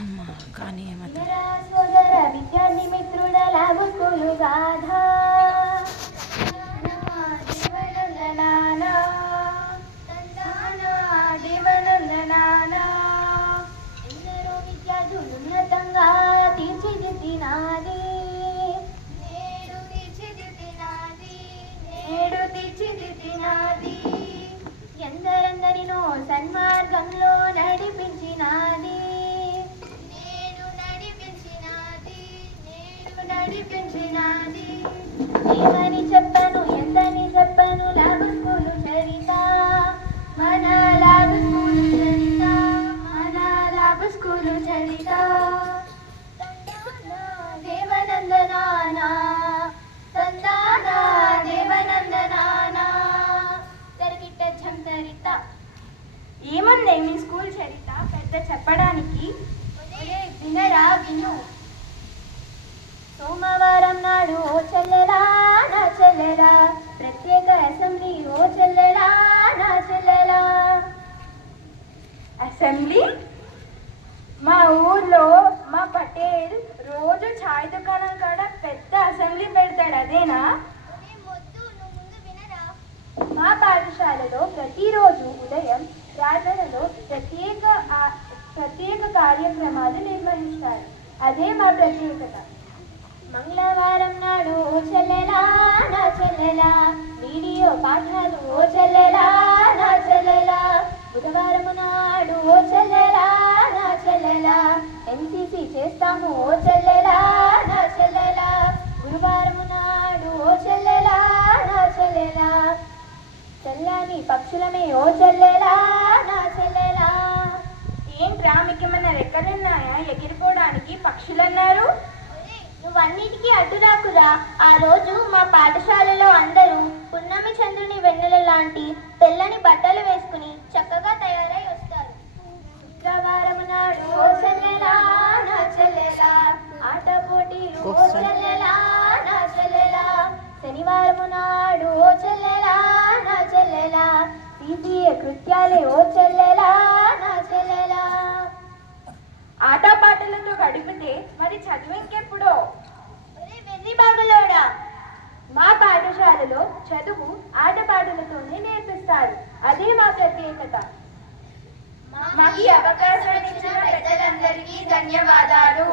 అమ్మా కానీ ఏమద్దు నడిపించినాది ఏమని చెప్పను ఎంతని చెప్పను లాభ స్కూలు చరిత మన లాభ చరిత మన లాభ స్కూలు చరిత దేవనందనానా తందానా దేవనందనానా. తరిగిట్ట ఝంతరిత ఏముంది మీ స్కూల్ చరిత్ర పెద్ద చెప్పడానికి. ఒరే వినరా విను. అసెంబ్లీ. మా ఊర్లో మా పటేల్ రోజు ఛాయ్ దుకాణం కాడ పెద్ద అసెంబ్లీ పెడతాడు అదేనా? మా పాఠశాలలో ప్రతిరోజు ఉదయం ప్రార్థనలో ప్రత్యేక ప్రత్యేక కార్యక్రమాలు నిర్వహిస్తారు. అదే మా ప్రత్యేకత. మంగళవారం నాడు ఓ చెల్లెలా నా చెల్లెలా వీడియో పాఠాలు ఓ చెల్లెలా ఎన్సీసీ చేస్తాము ఓ చెల్లెలా నా చెల్లెలా. గురువారం నాడు ఓ చెల్లెలా నా చెల్లెలా. చెల్లని పక్షులమే ఓ చెల్లెలా నా చెల్లెలా. ఏంట్రా మీకు ఏమన్నా రెక్కలున్నాయా ఎగిరిపోవడానికి పక్షులన్నారు? నువ్వన్నిటికీ అడ్డు రాకురా. ఆ రోజు మా పాఠశాలలో అందరూ పున్నమి చంద్రుని వెన్నెల లాంటి తెల్లని బట్టలు వేసుకుని చక్కగా పోటీలు ఓ చెల్లెలా నా చెల్లెలా శనివారం నాడు ఓ చెల్లెలా నా చెల్లెలా కృత్యాలే ఓ చెల్లెలా నా చెల్లెలా ఆటపాటలతో గడిపితే మరి చదువు ఇంకెప్పుడో ఒరే వెర్రి బాగులోడా మా పాఠశాలలో చదువు ఆటపాటలతోనే నేర్పిస్తారు. అదే మా ప్రత్యేకత. మాకు ఈ అవకాశాన్ని ఇచ్చిన పెద్దలందరికీ ధన్యవాదాలు.